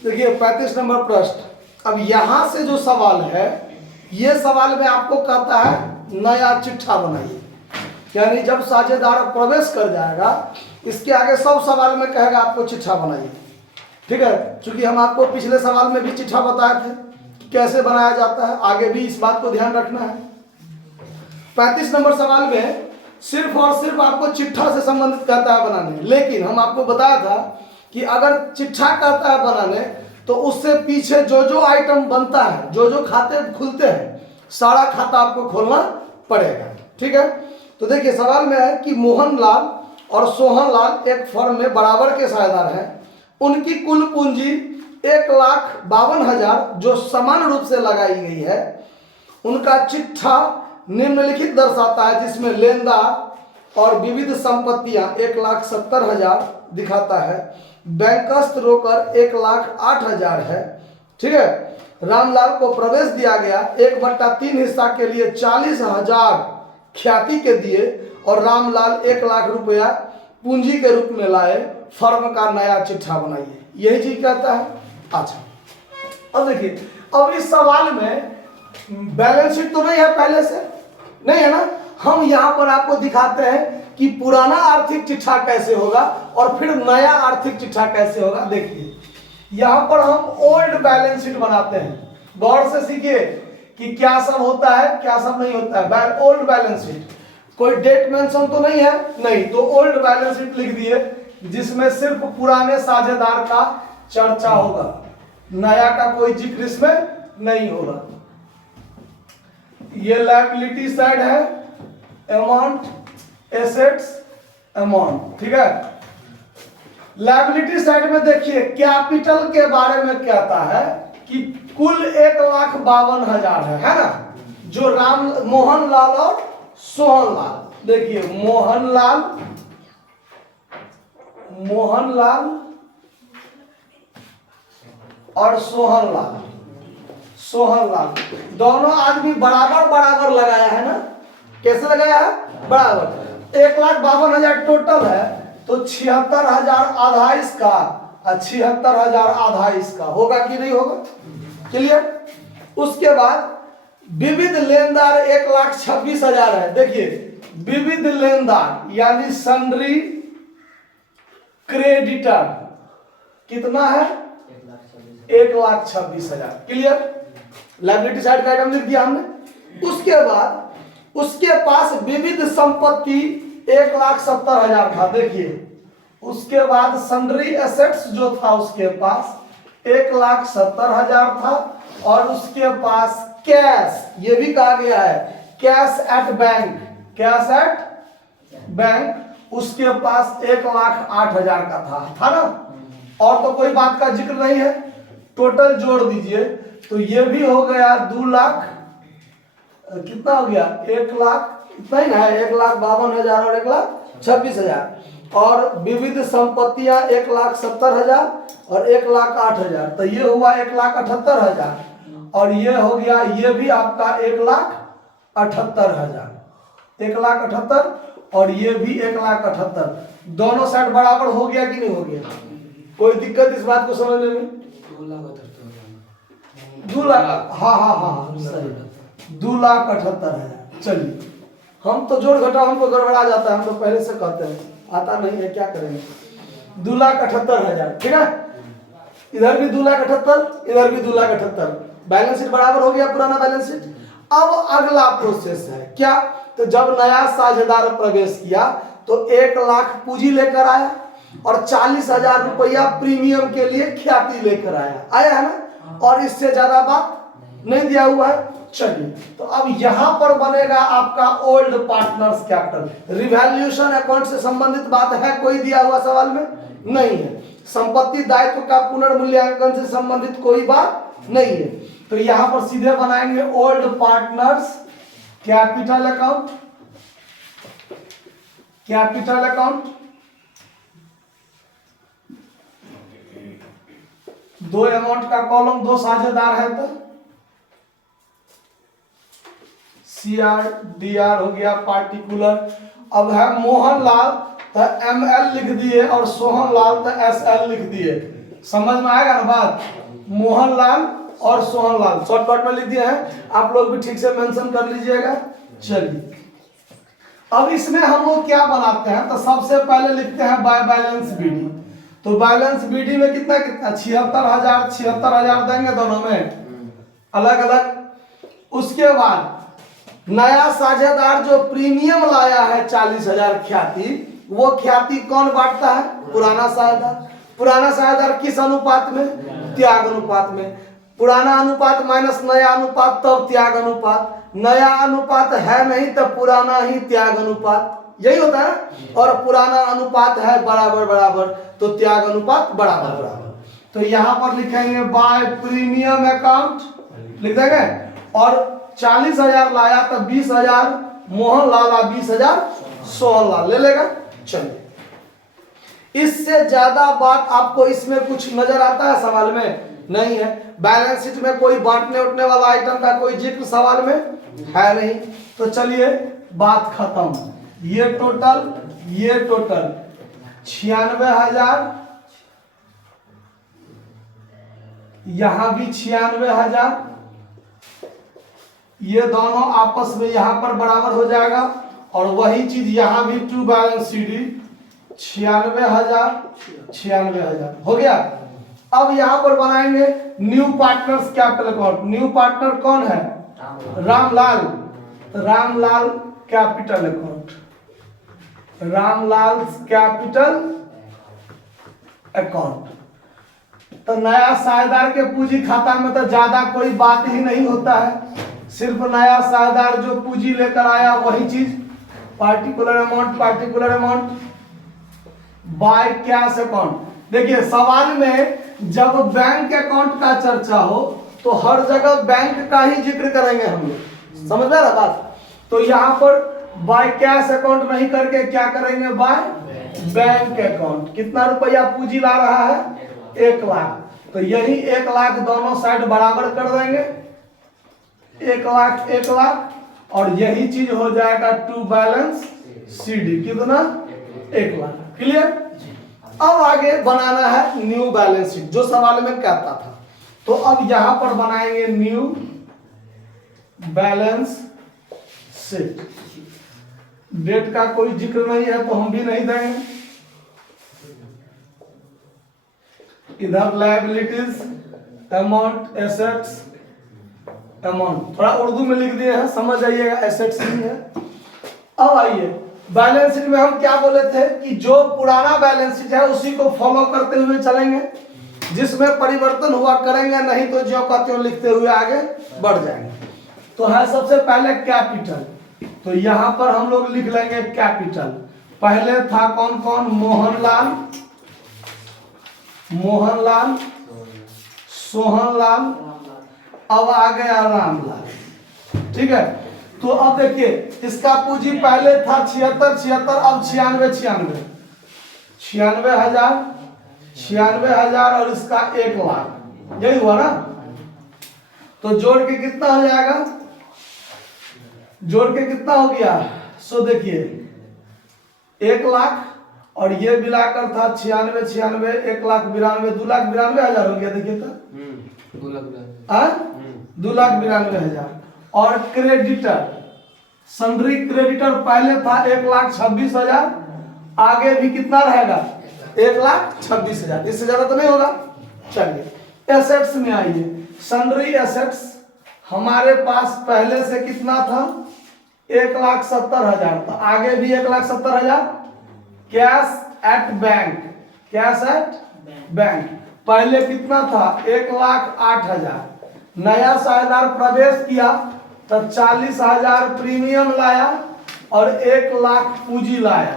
देखिए 35 नंबर प्रश्न। अब यहां से जो सवाल है, ये सवाल में आपको कहता है नया चिट्ठा बनाइए। यानी जब साझेदार प्रवेश कर जाएगा, इसके आगे सब सवाल में कहेगा आपको चिट्ठा बनाइए। ठीक है, क्योंकि हम आपको पिछले सवाल में भी चिट्ठा बताए थे कि कैसे बनाया जाता है, आगे भी इस बात को ध्यान रखना है। 35 नंबर सवाल में सिर्फ और सिर्फ आपको चिट्ठा से संबंधित कहता है बनाने, लेकिन हम आपको बताया था कि अगर चिट्ठा कहता है बनाने तो उससे पीछे जो जो आइटम बनता है, जो जो खाते खुलते हैं, सारा खाता आपको खोलना पड़ेगा। ठीक है, तो देखिए सवाल में है कि मोहनलाल और सोहनलाल एक फर्म में बराबर के साझेदार हैं। उनकी कुल पूंजी 1,52,000 जो समान रूप से लगाई गई है। उनका चिट्ठा निम्नलिखित दर्शाता है, जिसमें लेनदार और विविध संपत्तियां 1,70,000 दिखाता है। बैंकस्थ रोकर 1,08,000 है। ठीक है, रामलाल को प्रवेश दिया गया 1/3 हिस्सा के लिए 40,000 ख्याति के दिए और रामलाल 1,00,000 रुपया पूंजी के रूप में लाए। फर्म का नया चिट्ठा बनाइए, यही चीज कहता है। अच्छा, अब देखिए, अब इस सवाल में बैलेंस शीट तो नहीं है, पहले से नहीं है ना। हम यहां पर आपको दिखाते हैं कि पुराना आर्थिक चिट्ठा कैसे होगा और फिर नया आर्थिक चिट्ठा कैसे होगा। देखिए यहां पर हम ओल्ड बैलेंस शीट बनाते हैं। गौर से सीखिए कि क्या सब होता है, क्या सब नहीं होता है। ओल्ड बैलेंस शीट, कोई डेट मेंशन तो नहीं है, नहीं, तो ओल्ड बैलेंस शीट लिख दिए, जिसमें सिर्फ पुराने साझेदार का चर्चा होगा, नया का कोई जिक्र इसमें नहीं होगा। ये लायबिलिटी साइड है, अमाउंट, एसेट्स, अमाउंट। ठीक है, लायबिलिटी साइड में देखिए कैपिटल के बारे में कहता है कि कुल 1,52,000 है ना, जो मोहनलाल और सोहनलाल। देखिए मोहनलाल और सोहनलाल दोनों आदमी बराबर बराबर लगाया है ना। कैसे लगाया है? बराबर। 1,52,000 टोटल है, तो 76,000 आधा इसका और 76,000 आधा इसका होगा कि नहीं होगा? क्लियर। उसके बाद विविध लेनदार 1,26,000 है। देखिए विविध लेनदार यानी सन्ड्री क्रेडिटर कितना है? 1,26,000। क्लियर। लायबिलिटी साइड का आइटम लिख दिया हमने। उसके बाद उसके पास विविध संपत्ति 1,70,000 था। देखिए उसके बाद सन्ड्री एसेट्स जो था उसके पास 1,70,000 था, और उसके पास कैश, ये भी कहा गया है cash at bank, cash at bank उसके पास 1,08,000 का था ना। और तो कोई बात का जिक्र नहीं है। टोटल जोड़ दीजिए तो ये भी हो गया 2 लाख, कितना हो गया? 1,00,000, इतना ही ना है, 1,52,000 और 1,26,000, और विविध संपत्तियां 1,70,000 और 1,08,000, तो ये हुआ 1,78,000, और ये हो गया, ये भी आपका 1,78,000, 1,78,000, और ये भी 1,78,000। दोनों साइड बराबर हो गया कि नहीं हो गया? कोई दिक्कत इस बात को समझने में? 2 लाख, हाँ सही, 2,78,000। चलिए, हम तो जोड़ घटा हमको गड़बड़ा जाता है, हम तो पहले से कहते हैं, आता नहीं है, क्या करेंगे। 2,78,000। ठीक है, इधर भी 2,78,000, इधर भी 2,78,000। बैलेंस शीट बराबर हो गया, पुराना बैलेंस शीट। अब अगला प्रोसेस है क्या? तो जब नया साझेदार प्रवेश किया तो 1,00,000 पूंजी लेकर आया और 40,000 रुपया प्रीमियम के लिए ख्याति लेकर आया है ना, और इससे ज्यादा बात नहीं दिया हुआ है। चलिए, तो अब यहां पर बनेगा आपका old partners capital. Revaluation account से संबंधित बात है कोई दिया हुआ सवाल में? नहीं है। संपत्ति दायित्व का पुनर्मूल्यांकन से संबंधित कोई बात नहीं है। तो यहां पर सीधे बनाएंगे old partners capital account, capital account. 2 amount का कॉलम, 2 साझेदार है तो CR हो गया पार्टिकुलर। अब है मोहनलाल तो ML लिख दिए और सोहनलाल तो SL लिख दिए। समझ में आएगा ना बात? मोहनलाल और सोहनलाल शॉर्टकट में लिख दिए हैं, आप लोग भी ठीक से मेंशन कर लीजिएगा। चलिए अब इसमें हम लोग क्या बनाते हैं, तो सबसे पहले लिखते हैं बाय बैलेंस बीडी। तो बैलेंस बीडी में कितना कितना 76,000 देंगे दोनों में अलग अलग। उसके बाद नया साझेदार जो प्रीमियम लाया है 40,000 ख्याति, वो ख्याति कौन बांटता है? पुराना साझेदार। पुराना साझेदार किस अनुपात में? त्याग अनुपात में। पुराना अनुपात माइनस नया अनुपात तब त्याग अनुपात। नया अनुपात है नहीं तो पुराना ही त्याग अनुपात, यही होता है। और पुराना अनुपात है बराबर बराबर तो त्याग अनुपात बराबर बराबर। तो यहां पर लिखेंगे बाय प्रीमियम अकाउंट लिख देंगे। और 40,000 लाया तो 20,000 मोहनलाल और 20,000 सोहनलाल ले लेगा। चलिए इससे ज्यादा बात आपको इसमें कुछ नजर आता है सवाल में? नहीं है। बैलेंस शीट में कोई बांटने उठने वाला आइटम का कोई जिक्र सवाल में है नहीं। तो चलिए बात खत्म। ये टोटल 96,000, यहां भी 96,000, ये दोनों आपस में यहां पर बराबर हो जाएगा। और वही चीज यहां भी टू बैलेंस सीडी 96,000 हो गया। अब यहां पर बनाएंगे new partners capital account. New partner कौन है? रामलाल। तो Ramlal capital account, Ramlal capital account. तो नया साझेदार के पूंजी खाता में तो ज्यादा कोई बात ही नहीं होता है, सिर्फ नया साझेदार जो पूंजी लेकर आया वही चीज। Particular amount by cash account. देखिए सवाल में जब बैंक अकाउंट का चर्चा हो तो हर जगह बैंक का ही जिक्र करेंगे हम लोग, समझ में आ रहा बात? तो यहाँ पर बाय कैश अकाउंट नहीं करके क्या करेंगे? By bank account. कितना रुपया पूंजी ला रहा है? 1 लाख। तो यही 1 लाख दोनों साइड बराबर कर देंगे, 1 लाख। और यही चीज हो जाएगा टू बैलेंस सीडी। कितना? 1 लाख। क्लियर? अब आगे बनाना है न्यू बैलेंस शीट जो सवाल में कहता था। तो अब यहां पर बनाएंगे न्यू बैलेंस शीट। डेट का कोई जिक्र नहीं है तो हम भी नहीं देंगे। इधर लायबिलिटीज, अमाउंट, एसेट्स, अमाउंट थोड़ा उर्दू में लिख दिए हैं, समझ जाइएगा, एसेट्स नहीं है। अब आइए बैलेंस शीट में हम क्या बोले थे कि जो पुराना बैलेंस शीट है उसी को फॉलो करते हुए चलेंगे, जिसमें परिवर्तन हुआ करेंगे, नहीं तो जो कहते हो लिखते हुए आगे बढ़ जाएंगे। तो है सबसे पहले कैपिटल। तो यहां पर हम लोग लिख लेंगे कैपिटल। पहले था कौन कौन? मोहनलाल, सोहनलाल, अब आ गया रामलाल। ठीक है। तो अब देखिए इसका पूंजी पहले था 76, अब 96,000, 96,000 और इसका 1 लाख, यही हुआ ना? तो जोड़ के कितना हो जाएगा? जोड़ के कितना हो गया? सो देखिए 1 लाख और ये मिलाकर था 96, 1,92,000, 2,92,000 हो गया। देखिए तो 2,92,000। और क्रेडिटर, सन्ड्री क्रेडिटर पहले था 1,26,000, आगे भी कितना रहेगा? 1,26,000, इससे ज्यादा तो नहीं होगा। चलिए एसेट्स में आइए। सन्ड्री एसेट्स हमारे पास पहले से कितना था? 1,70,000, तो आगे भी 1,70,000। कैश एट बैंक पहले कितना था? 1,08,000। नया साझेदार प्रवेश किया तो 40,000 प्रीमियम लाया और 1 लाख पूंजी लाया,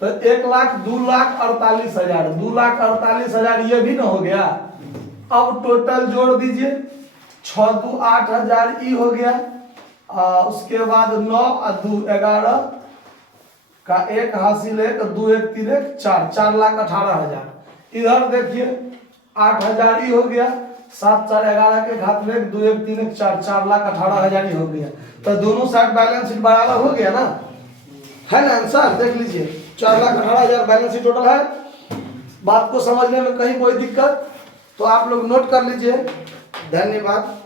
तो 1 लाख 2,48,000, 2,48,000 ये भी ना हो गया। अब टोटल जोड़ दीजिए, 6 2 8,000 ई हो गया। उसके बाद 9 और 2 11 का 1 हासिल 1, 2 1 3 1 4, 4,18,000। इधर देखिए 8,000 ई हो गया, 7 4 11 के घात में 2 1 3 1 4, 4,18,000 ही हो गया। तो दोनों साइड बैलेंस शीट बराबर हो गया ना, है ना आंसर? देख लीजिए 4,18,000 बैलेंस शीट टोटल है। बात को समझने में कहीं कोई दिक्कत तो आप लोग नोट कर लीजिए। धन्यवाद।